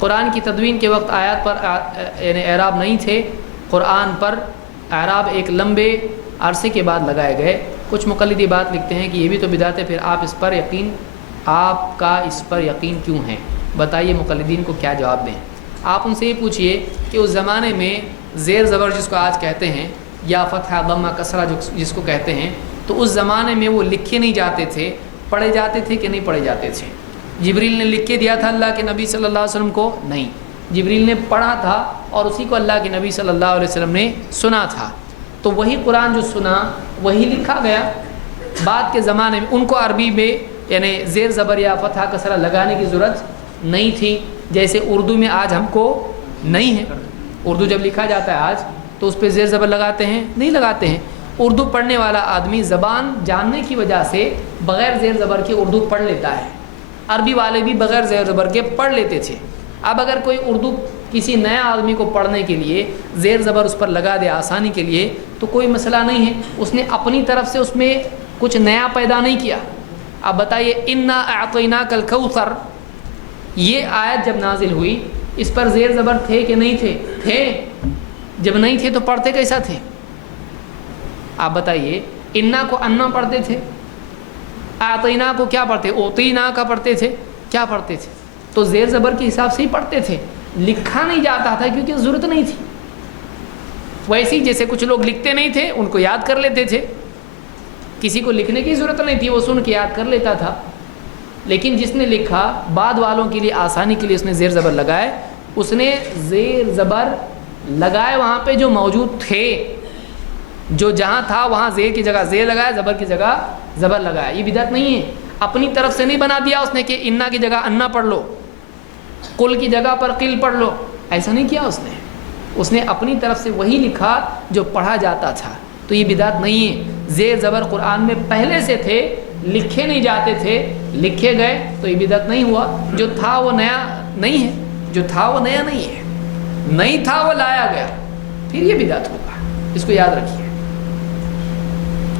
قرآن کی تدوین کے وقت آیات پر یعنی اعراب نہیں تھے، قرآن پر اعراب ایک لمبے عرصے کے بعد لگائے گئے۔ کچھ مقلد یہ بات لکھتے ہیں کہ یہ بھی تو بدعت ہے، پھر آپ کا اس پر یقین کیوں ہے؟ بتائیے مقلدین کو کیا جواب دیں؟ آپ ان سے یہ پوچھئے کہ اس زمانے میں زیر زبر جس کو آج کہتے ہیں یا فتحہ ضمہ کسرہ جس کو کہتے ہیں، تو اس زمانے میں وہ لکھے نہیں جاتے تھے، پڑھے جاتے تھے کہ نہیں پڑھے جاتے تھے؟ جبریل نے لکھ کے دیا تھا اللہ کے نبی صلی اللہ علیہ وسلم کو؟ نہیں، جبریل نے پڑھا تھا اور اسی کو اللہ کے نبی صلی اللہ علیہ وسلم نے سنا تھا۔ تو وہی قرآن جو سنا وہی لکھا گیا۔ بعد کے زمانے میں ان کو عربی میں یعنی زیر زبر یا فتحہ کسرہ لگانے کی ضرورت نہیں تھی، جیسے اردو میں آج ہم کو نہیں ہے۔ اردو جب لکھا جاتا ہے آج تو اس پہ زیر زبر لگاتے ہیں؟ نہیں لگاتے ہیں۔ اردو پڑھنے والا آدمی زبان جاننے کی وجہ سے بغیر زیر زبر کے اردو پڑھ لیتا ہے، عربی والے بھی بغیر زیر زبر کے پڑھ لیتے تھے۔ اب اگر کوئی اردو کسی نئے آدمی کو پڑھنے کے لیے زیر زبر اس پر لگا دے آسانی کے لیے تو کوئی مسئلہ نہیں ہے، اس نے اپنی طرف سے اس میں کچھ نیا پیدا نہیں کیا۔ اب بتائیے انا اعطیناک الکوثر، یہ آیت جب نازل ہوئی اس پر زیر زبر تھے کہ نہیں تھے؟ تھے۔ جب نہیں تھے تو پڑھتے کیسا تھے؟ آپ بتائیے، انا کو انا پڑھتے تھے، اعطینا کو کیا پڑھتے؟ اوتینا کا پڑھتے تھے، کیا پڑھتے تھے؟ تو زیر زبر کے حساب سے ہی پڑھتے تھے، لکھا نہیں جاتا تھا کیونکہ ضرورت نہیں تھی۔ ویسے ہی جیسے کچھ لوگ لکھتے نہیں تھے ان کو یاد کر لیتے تھے، کسی کو لکھنے کی ضرورت نہیں تھی، وہ سن کے یاد کر لیتا تھا۔ لیکن جس نے لکھا بعد والوں کے لیے آسانی کے لیے اس نے زیر زبر لگائے، اس نے زیر زبر لگائے وہاں پہ جو موجود تھے، جو جہاں تھا وہاں زیر کی جگہ زیر لگایا، زبر کی جگہ زبر لگایا۔ یہ بدعت نہیں ہے، اپنی طرف سے نہیں بنا دیا اس نے کہ انا کی جگہ انا پڑھ لو، قل کی جگہ پر قل پڑھ لو، ایسا نہیں کیا اس نے اپنی طرف سے وہی لکھا جو پڑھا جاتا تھا۔ تو یہ بدعت نہیں ہے۔ زیر زبر قرآن میں پہلے سے تھے، لکھے نہیں جاتے تھے، لکھے گئے تو یہ بدعت نہیں ہوا۔ جو تھا وہ نیا نہیں ہے، جو تھا وہ نیا نہیں ہے، نہیں تھا وہ لایا گیا، پھر یہ بدعت ہوگا۔ اس کو یاد رکھیے۔